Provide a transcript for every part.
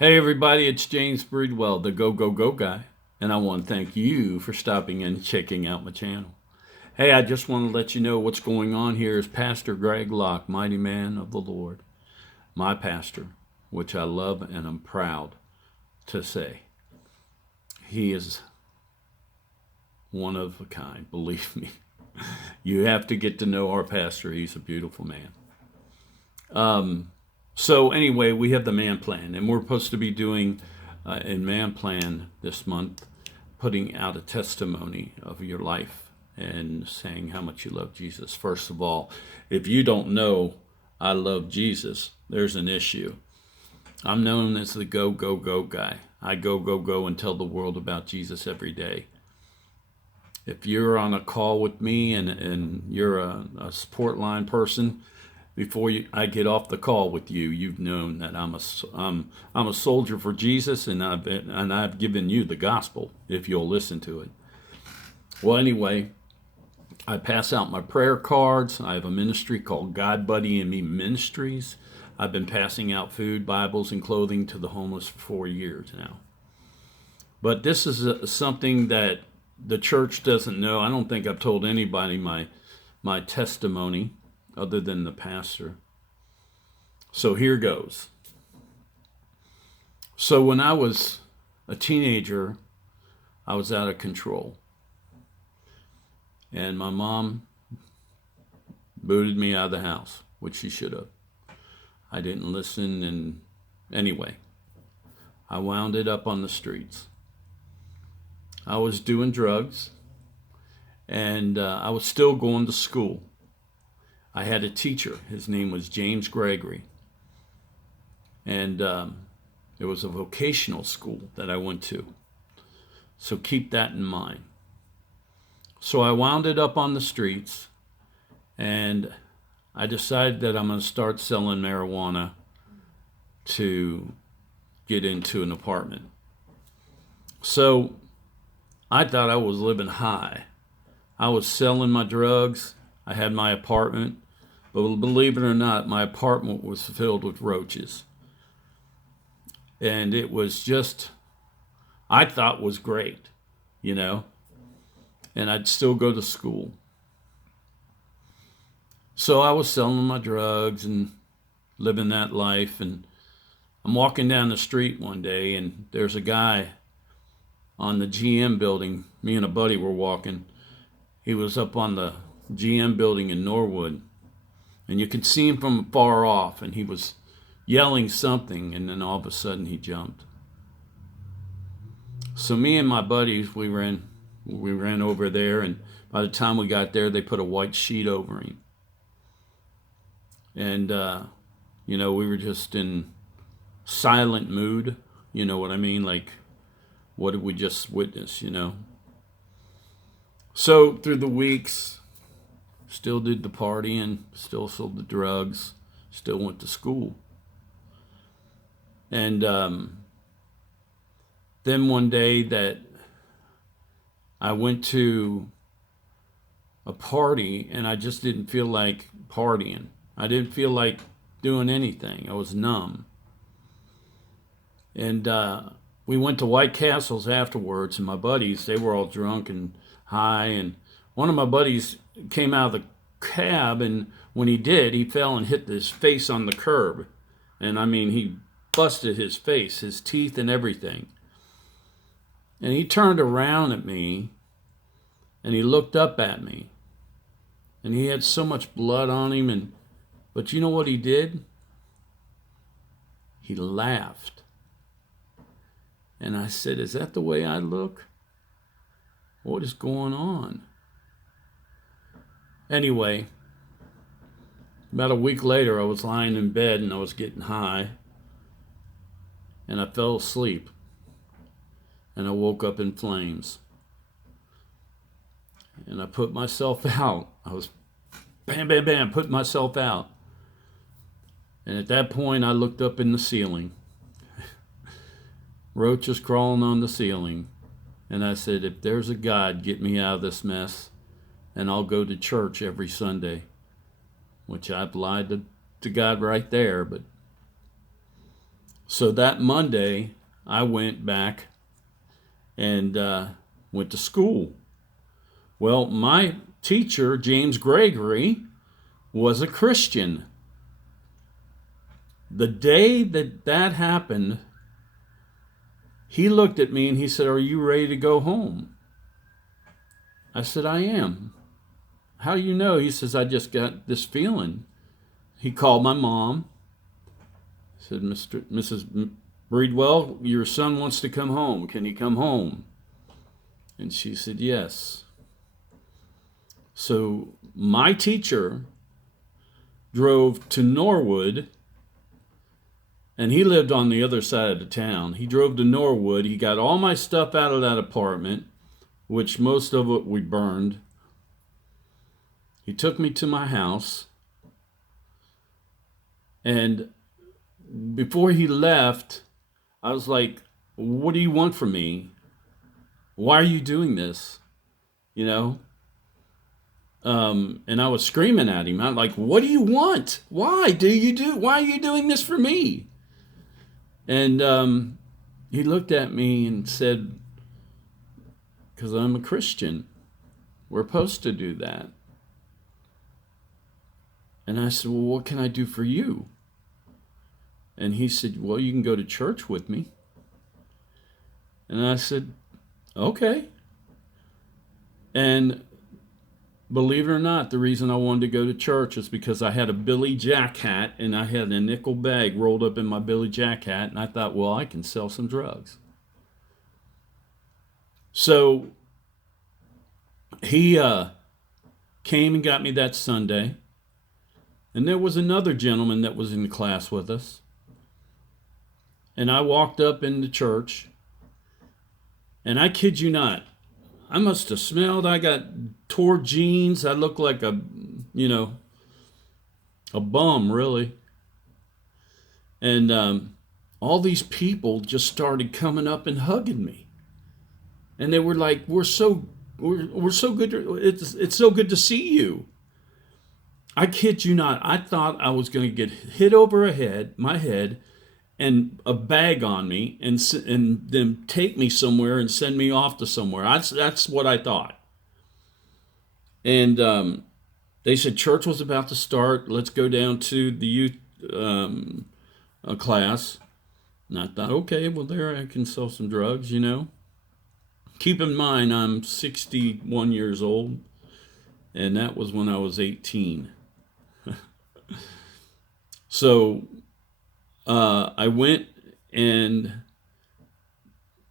Hey everybody, it's James Breedwell, the GOGOGO guy, and I want to thank you for stopping in and checking out my channel. Hey, I just want to let you know what's going on here is Pastor Greg Locke, mighty man of the Lord, my pastor, which I love and I'm proud to say. He is one of a kind, believe me. You have to get to know our pastor. He's a beautiful man. So anyway, we have the man plan, and we're supposed to be doing in man plan this month, putting out a testimony of your life and saying how much you love Jesus. First of all, if you don't know I love Jesus, there's an issue. I'm known as the go, go, go guy. I go, go, go and tell the world about Jesus every day. If you're on a call with me and you're a support line person, before I get off the call with you, you've known that I'm a soldier for Jesus, and I've given you the gospel if you'll listen to it. Well, anyway, I pass out my prayer cards. I have a ministry called God Buddy and Me Ministries. I've been passing out food, Bibles, and clothing to the homeless for 4 years now. But this is something that the church doesn't know. I don't think I've told anybody my testimony other than the pastor. So here goes. So when I was a teenager, I was out of control. And my mom booted me out of the house, which she should have. I didn't listen, and anyway, I wound it up on the streets. I was doing drugs, and I was still going to school. I had a teacher. His name was James Gregory. And it was a vocational school that I went to. So keep that in mind. So I wound it up on the streets, and I decided that I'm going to start selling marijuana to get into an apartment. So I thought I was living high. I was selling my drugs. I had my apartment, but believe it or not, my apartment was filled with roaches. And it was just, I thought was great, you know, and I'd still go to school. So I was selling my drugs and living that life. And I'm walking down the street one day, and there's a guy on the GM building. Me and a buddy were walking. He was up on the GM building in Norwood, and you could see him from far off, and he was yelling something, and then all of a sudden he jumped. So me and my buddies, we ran over there, and by the time we got there, they put a white sheet over him. And we were just in silent mood, you know what I mean? Like, what did we just witness, So through the weeks, still did the partying, still sold the drugs, still went to school. And then one day that I went to a party, and I just didn't feel like partying. I didn't feel like doing anything. I was numb. And we went to White Castle's afterwards, and my buddies, they were all drunk and high, and one of my buddies came out of the cab, and when he did, he fell and hit his face on the curb. And I mean, he busted his face, his teeth and everything. And he turned around at me, and he looked up at me. And he had so much blood on him, but you know what he did? He laughed. And I said, "Is that the way I look? What is going on?" Anyway, about a week later, I was lying in bed and I was getting high, and I fell asleep, and I woke up in flames, and I put myself out. I was bam, bam, bam, putting myself out. And at that point, I looked up in the ceiling, roaches crawling on the ceiling, and I said, "If there's a God, get me out of this mess, and I'll go to church every Sunday," which I've lied to God right there. But So that Monday, I went back and went to school. Well, my teacher, James Gregory, was a Christian. The day that happened, he looked at me and he said, "Are you ready to go home?" I said, "I am." "How do you know?" He says, "I just got this feeling." He called my mom. He said, "Mrs. Breedwell, your son wants to come home. Can he come home?" And she said, "Yes." So my teacher drove to Norwood, and he lived on the other side of the town. He drove to Norwood. He got all my stuff out of that apartment, which most of it we burned. He took me to my house, and before he left, I was like, "What do you want from me? Why are you doing this?" You know? And I was screaming at him. I'm like, "What do you want? Why are you doing this for me?" And he looked at me and said, "Because I'm a Christian. We're supposed to do that." And I said, "Well, what can I do for you?" And he said, "Well, you can go to church with me." And I said, "Okay." And believe it or not, the reason I wanted to go to church is because I had a Billy Jack hat and I had a nickel bag rolled up in my Billy Jack hat. And I thought, well, I can sell some drugs. So he came and got me that Sunday. And there was another gentleman that was in the class with us. And I walked up into church. And I kid you not, I must have smelled. I got tore jeans. I looked like a bum, really. And all these people just started coming up and hugging me. And they were like, we're so good. It's so good to see you." I kid you not. I thought I was going to get hit over my head, and a bag on me, and then take me somewhere and send me off to somewhere. That's what I thought. And they said church was about to start. Let's go down to the youth class. And I thought, okay, well, there I can sell some drugs, Keep in mind, I'm 61 years old, and that was when I was 18. So I went, and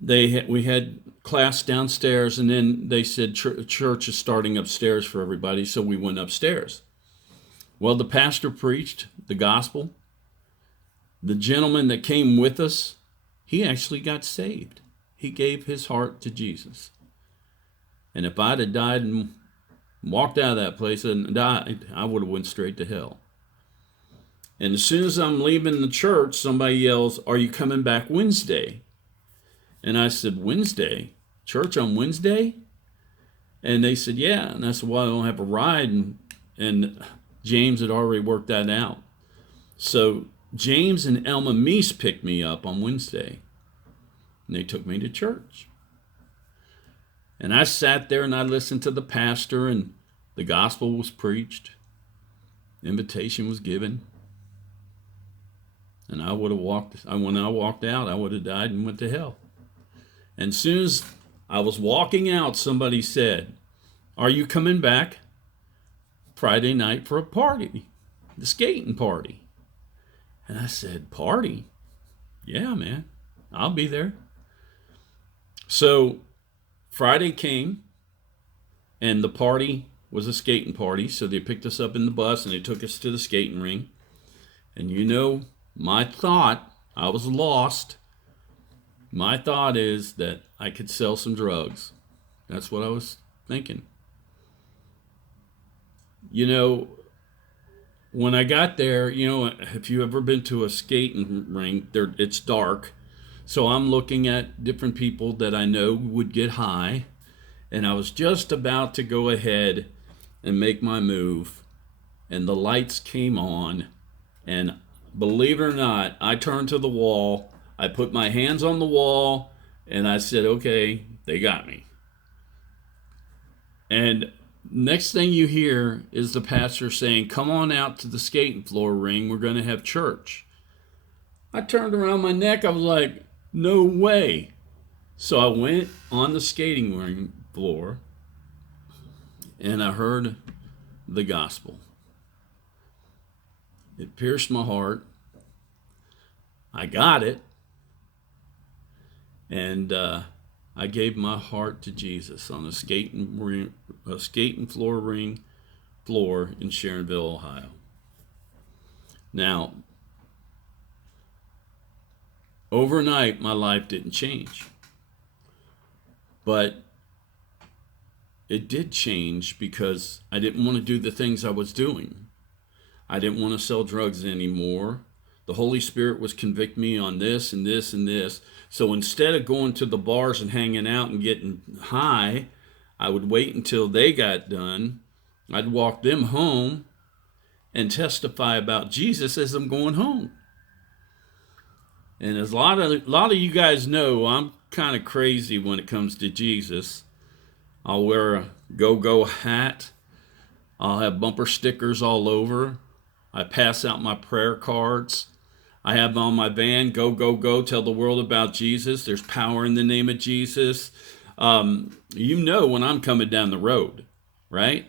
we had class downstairs, and then they said church is starting upstairs for everybody, so we went upstairs. Well, the pastor preached the gospel. The gentleman that came with us, he actually got saved. He gave his heart to Jesus. And if I'd have died and walked out of that place and died, I would have went straight to hell. And as soon as I'm leaving the church, somebody yells, "Are you coming back Wednesday?" And I said, "Wednesday? Church on Wednesday?" And they said, "Yeah." And I said, "Well, I don't have a ride." And James had already worked that out. So James and Elma Meese picked me up on Wednesday. And they took me to church. And I sat there and I listened to the pastor, and the gospel was preached. Invitation was given. And when I walked out, I would have died and went to hell. And as soon as I was walking out, somebody said, "Are you coming back Friday night for a party, the skating party?" And I said, "Party? Yeah, man, I'll be there." So Friday came, and the party was a skating party. So they picked us up in the bus and they took us to the skating ring. And my thought, I was lost. My thought is that I could sell some drugs. That's what I was thinking. When I got there, if you ever been to a skating rink, it's dark. So I'm looking at different people that I know would get high. And I was just about to go ahead and make my move. And the lights came on. And believe it or not, I turned to the wall. I put my hands on the wall and I said, okay, they got me. And next thing you hear is the pastor saying, come on out to the skating floor ring. We're going to have church. I turned around my neck. I was like, no way. So I went on the skating ring floor and I heard the gospel. It pierced my heart. I got it. And I gave my heart to Jesus on a skating floor ring floor in Sharonville, Ohio. Now, overnight, my life didn't change. But it did change because I didn't want to do the things I was doing. I didn't want to sell drugs anymore. The Holy Spirit was convicting me on this and this and this. So instead of going to the bars and hanging out and getting high, I would wait until they got done. I'd walk them home and testify about Jesus as I'm going home. And as a lot of you guys know, I'm kind of crazy when it comes to Jesus. I'll wear a GOGOGO hat. I'll have bumper stickers all over. I pass out my prayer cards. I have on my van, go, go, go, tell the world about Jesus. There's power in the name of Jesus. You know when I'm coming down the road, right?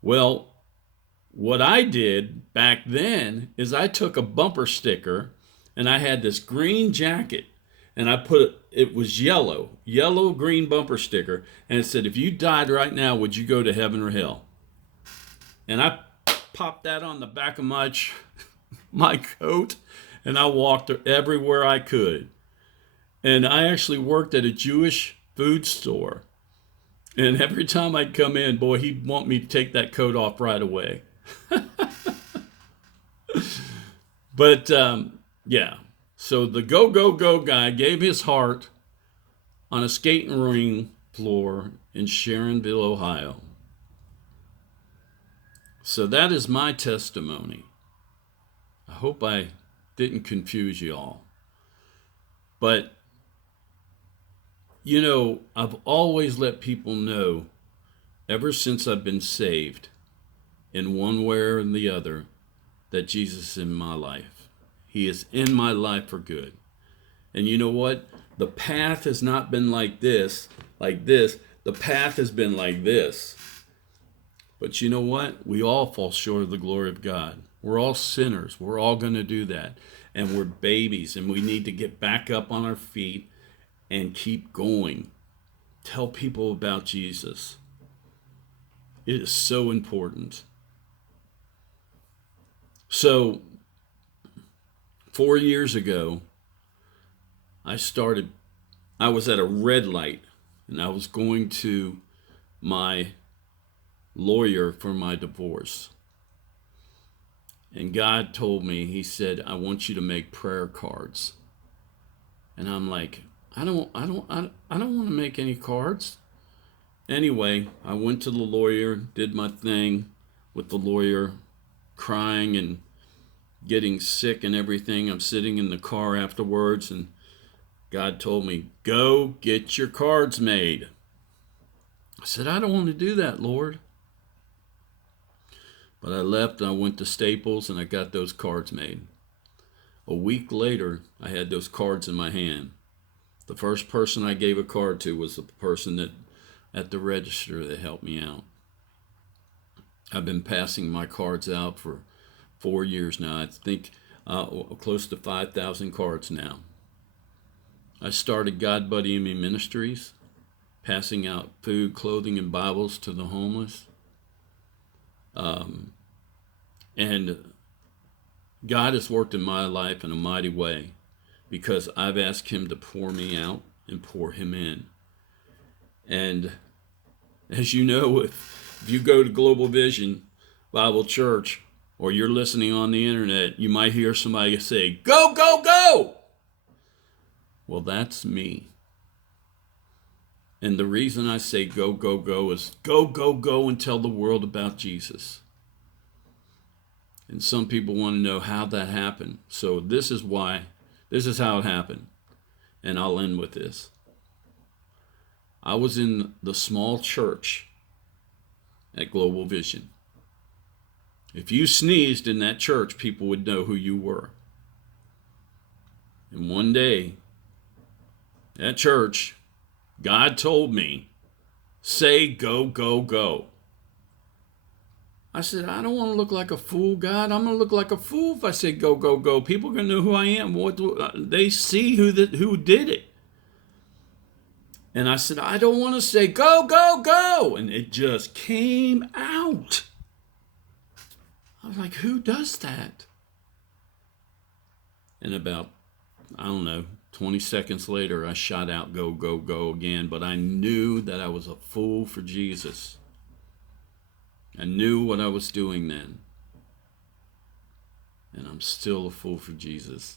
Well, what I did back then is I took a bumper sticker and I had this green jacket and I put it was yellow green bumper sticker, and it said, if you died right now, would you go to heaven or hell? And I popped that on the back of my coat, and I walked everywhere I could. And I actually worked at a Jewish food store. And every time I'd come in, boy, he'd want me to take that coat off right away. But, yeah. So the GOGOGO guy gave his heart on a skating ring floor in Sharonville, Ohio. So that is my testimony. I hope I didn't confuse you all. But, you know, I've always let people know, ever since I've been saved, in one way or the other, that Jesus is in my life. He is in my life for good. And you know what? The path has not been like this. The path has been like this. But you know what? We all fall short of the glory of God. We're all sinners. We're all going to do that. And we're babies, and we need to get back up on our feet and keep going. Tell people about Jesus. It is so important. So, 4 years ago, I was at a red light, and I was going to my lawyer for my divorce. And God told me, he said, I want you to make prayer cards. And I'm like, I don't want to make any cards. Anyway, I went to the lawyer, did my thing with the lawyer, crying and getting sick and everything. I'm sitting in the car afterwards, and God told me, go get your cards made. I said, I don't want to do that, Lord. But I left and I went to Staples and I got those cards made. A week later, I had those cards in my hand. The first person I gave a card to was the person that at the register that helped me out. I've been passing my cards out for 4 years now. I think close to 5,000 cards now. I started God Buddy Me Ministries, passing out food, clothing, and Bibles to the homeless. And God has worked in my life in a mighty way because I've asked him to pour me out and pour him in. And as you know, if you go to Global Vision Bible Church or you're listening on the internet, you might hear somebody say, go, go, go! Well, that's me. And the reason I say go, go, go is go, go, go and tell the world about Jesus. And some people want to know how that happened. So this is how it happened. And I'll end with this. I was in the small church at Global Vision. If you sneezed in that church, people would know who you were. And one day, at church, God told me, say go, go, go. I said, I don't want to look like a fool, God. I'm going to look like a fool if I say go, go, go. People are going to know who I am. They see who did it. And I said, I don't want to say go, go, go. And it just came out. I was like, who does that? And about, 20 seconds later, I shot out go, go, go again. But I knew that I was a fool for Jesus. I knew what I was doing then. And I'm still a fool for Jesus.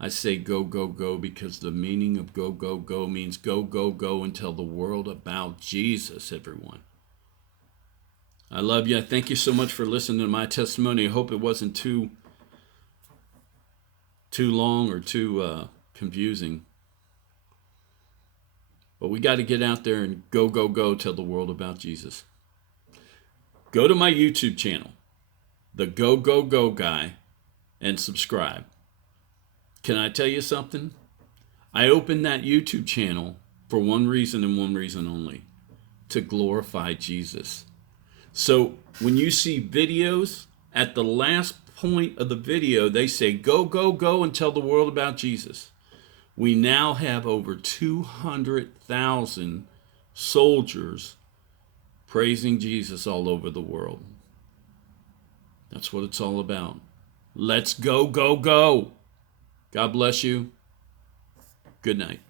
I say go, go, go because the meaning of go, go, go means go, go, go and tell the world about Jesus, everyone. I love you. Thank you so much for listening to my testimony. I hope it wasn't too long or too confusing. But we got to get out there and go, go, go, tell the world about Jesus. Go to my YouTube channel, the GOGOGO Guy, and subscribe. Can I tell you something? I opened that YouTube channel for one reason and one reason only, to glorify Jesus. So when you see videos, at the last point of the video, they say, go, go, go, and tell the world about Jesus. We now have over 200,000 soldiers praising Jesus all over the world. That's what it's all about. Let's go, go, go. God bless you. Good night.